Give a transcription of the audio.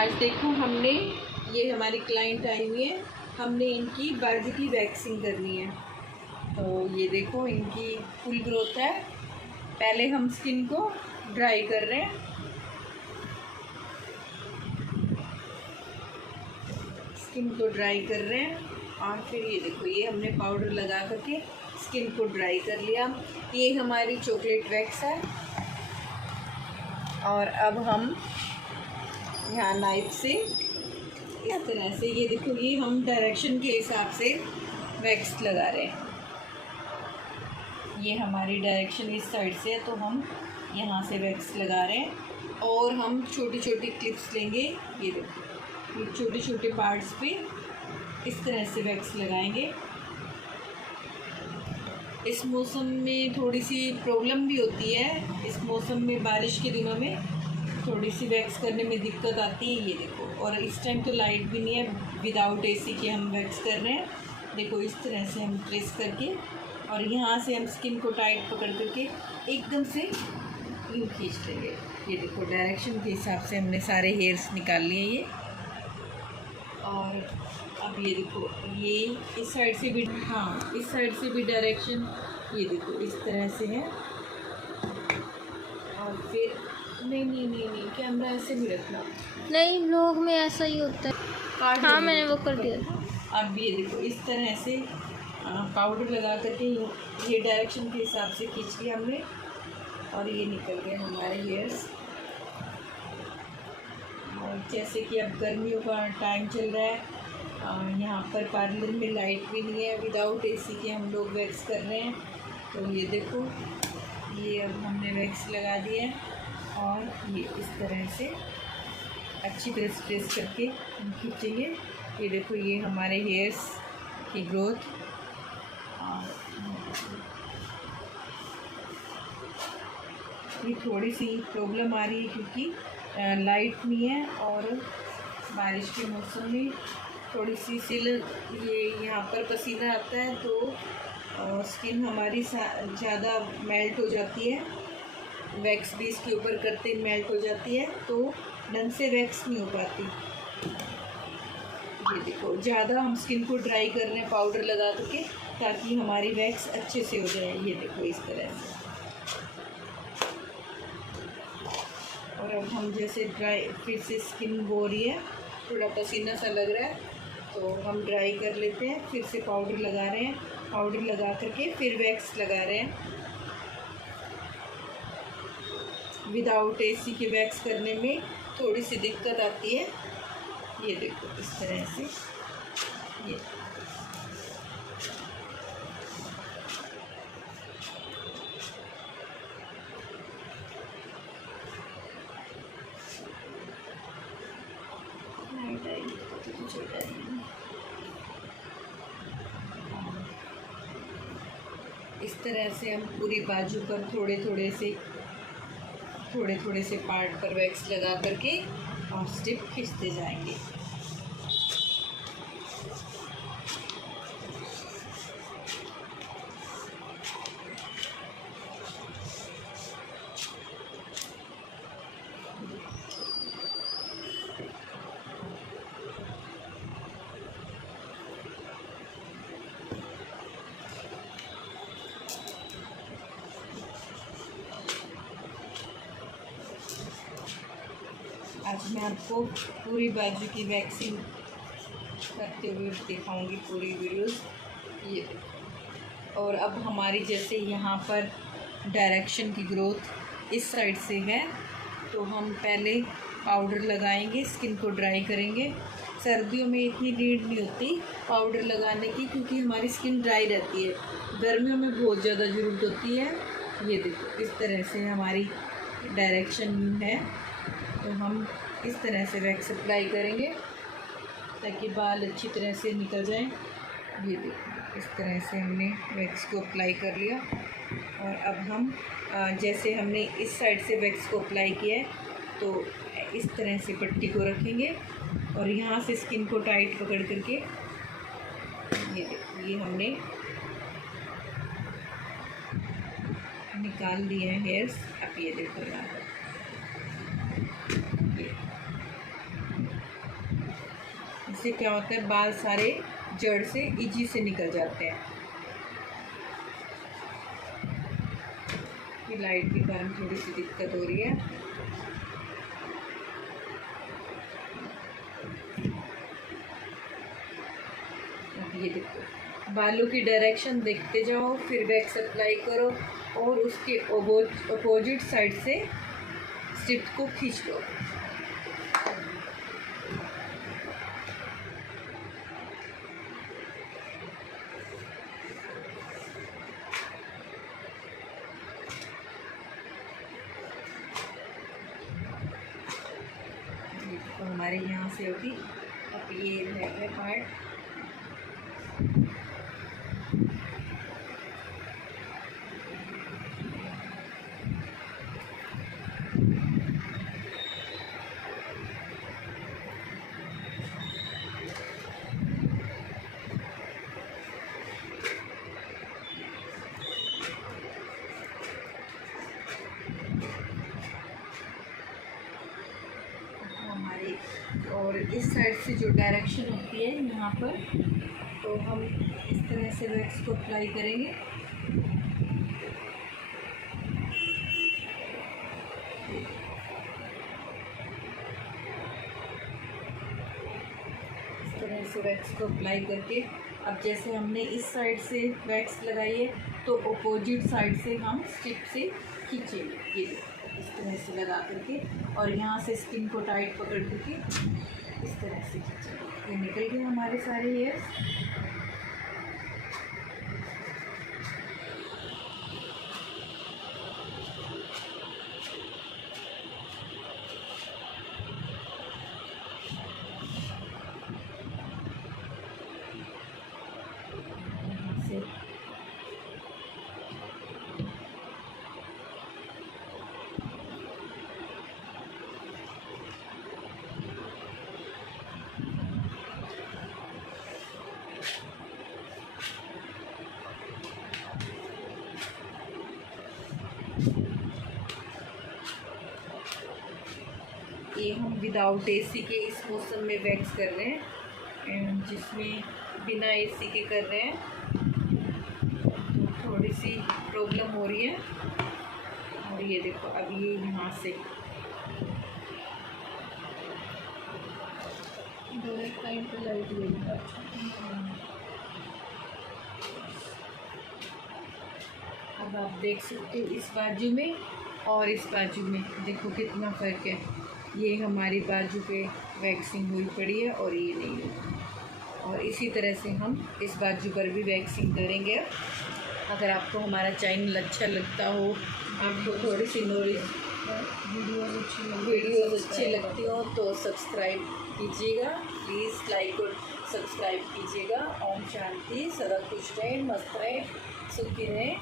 आज देखो हमने, ये हमारी क्लाइंट आई हुई है, हमने इनकी बाजू की वैक्सिंग करनी है। तो ये देखो इनकी फुल ग्रोथ है। पहले हम स्किन को ड्राई कर रहे हैं, स्किन को ड्राई कर रहे हैं और फिर ये देखो ये हमने पाउडर लगा करके स्किन को ड्राई कर लिया। ये हमारी चॉकलेट वैक्स है और अब हम यहाँ नाइफ से इस तरह से, ये देखो ये हम डायरेक्शन के हिसाब से वैक्स लगा रहे हैं। ये हमारी डायरेक्शन इस साइड से है तो हम यहाँ से वैक्स लगा रहे हैं और हम छोटी छोटी क्लिप्स लेंगे। ये देखो ये छोटे छोटे पार्ट्स पे इस तरह से वैक्स लगाएंगे। इस मौसम में थोड़ी सी प्रॉब्लम भी होती है, इस मौसम में बारिश के दिनों में थोड़ी सी वैक्स करने में दिक्कत आती है। ये देखो, और इस टाइम तो लाइट भी नहीं है, विदाउट एसी के हम वैक्स कर रहे हैं। देखो इस तरह से हम प्रेस करके और यहाँ से हम स्किन को टाइट पकड़ करके एकदम से यूँ खींच लेंगे। ये देखो डायरेक्शन के हिसाब से हमने सारे हेयर्स निकाल लिए ये। और अब ये देखो ये इस साइड से भी, हाँ इस साइड से भी डायरेक्शन ये देखो इस तरह से है। और फिर नहीं कैमरा ऐसे भी रखना, नहीं व्लॉग में ऐसा ही होता है। हाँ मैंने वो कर दिया। अब ये देखो इस तरह से पाउडर लगा करके ये डायरेक्शन के हिसाब से खींच लिया हमने और ये निकल गए हमारे हेयर्स। और जैसे कि अब गर्मियों का टाइम चल रहा है, यहाँ पर पार्लर में लाइट भी नहीं है, विदाउट एसी के हम लोग वैक्स कर रहे हैं। तो ये देखो ये अब हमने वैक्स लगा दिया है और ये इस तरह से अच्छी तरह से प्रेस करके हम खींचेंगे। ये देखो ये हमारे हेयर्स की ग्रोथ। और ये थोड़ी सी प्रॉब्लम आ रही है क्योंकि लाइट नहीं है और बारिश के मौसम में थोड़ी सी सिल, ये यहाँ पर पसीना आता है तो स्किन हमारी ज़्यादा मेल्ट हो जाती है, वैक्स भी इसके ऊपर करते मेल्ट हो जाती है तो ढंग से वैक्स नहीं हो पाती। ये देखो ज़्यादा हम स्किन को ड्राई कर रहे हैं पाउडर लगा करके ताकि हमारी वैक्स अच्छे से हो जाए। ये देखो इस तरह से। और अब हम जैसे ड्राई, फिर से स्किन हो रही है, थोड़ा पसीना सा लग रहा है तो हम ड्राई कर लेते हैं, फिर से पाउडर लगा रहे हैं, पाउडर लगा करके फिर वैक्स लगा रहे हैं। विदाउट एसी के वैक्स करने में थोड़ी सी दिक्कत आती है। ये देखो इस तरह से ये इस तरह से हम पूरी बाजू पर थोड़े थोड़े से पार्ट पर वैक्स लगा करके और स्टिप खींचते जाएंगे। आज मैं आपको पूरी बाजू की वैक्सिंग करते हुए दिखाऊंगी पूरी वीडियोस। ये और अब हमारी जैसे यहाँ पर डायरेक्शन की ग्रोथ इस साइड से है तो हम पहले पाउडर लगाएंगे, स्किन को ड्राई करेंगे। सर्दियों में इतनी नीड नहीं होती पाउडर लगाने की क्योंकि हमारी स्किन ड्राई रहती है, गर्मियों में बहुत ज़्यादा ज़रूरत होती है। ये देखो इस तरह से हमारी डायरेक्शन है तो हम इस तरह से वैक्स अप्लाई करेंगे ताकि बाल अच्छी तरह से निकल जाएं। ये देखो इस तरह से हमने वैक्स को अप्लाई कर लिया और अब हम जैसे हमने इस साइड से वैक्स को अप्लाई किया है तो इस तरह से पट्टी को रखेंगे और यहाँ से स्किन को टाइट पकड़ करके ये देखो ये हमने निकाल दिए हैं हेयर्स। अब ये देखो यहाँ पर इससे क्या होता है, बाल सारे जड़ से इजी से निकल जाते हैं। ये लाइट के कारण थोड़ी सी दिक्कत हो रही है। अब ये देखो, बालों की डायरेक्शन देखते जाओ, फिर वैक्स अप्लाई करो और उसके अपोजिट साइड से स्ट्रिप को खींच लो। तो हमारे यहाँ से होगी। अब ये है पार्ट, और इस साइड से जो डायरेक्शन होती है यहाँ पर, तो हम इस तरह से वैक्स को अप्लाई करेंगे। इस तरह से वैक्स को अप्लाई करके, अब जैसे हमने इस साइड से वैक्स लगाई है तो अपोजिट साइड से हम स्टिप से खींचेंगे। ये इस तरह से लगा करके और यहाँ से स्किन को टाइट पकड़ करके इस तरह से खींचेंगे। ये निकल गए हमारे सारे हेयर्स। ये हम विदाउट एसी के इस मौसम में वैक्स कर रहे हैं, जिसमें बिना एसी के कर रहे हैं, तो थोड़ी सी प्रॉब्लम हो रही है। और ये देखो, अब ये यहाँ से टाइम पे लाइट अब आप देख सकते हो इस बाजू में और इस बाजू में, देखो कितना फ़र्क है। ये हमारी बाजू पे वैक्सिंग हुई पड़ी है और ये नहीं है। और इसी तरह से हम इस बाजू पर भी वैक्सिंग करेंगे। अगर आपको हमारा चैनल अच्छा लगता हो, आपको थोड़ी सी नॉलेज वीडियोज़ अच्छी लगती हो तो सब्सक्राइब कीजिएगा, प्लीज़ लाइक और सब्सक्राइब कीजिएगा। ओम शांति, सदा खुश रहें, मस्त रहें, सुखी रहें।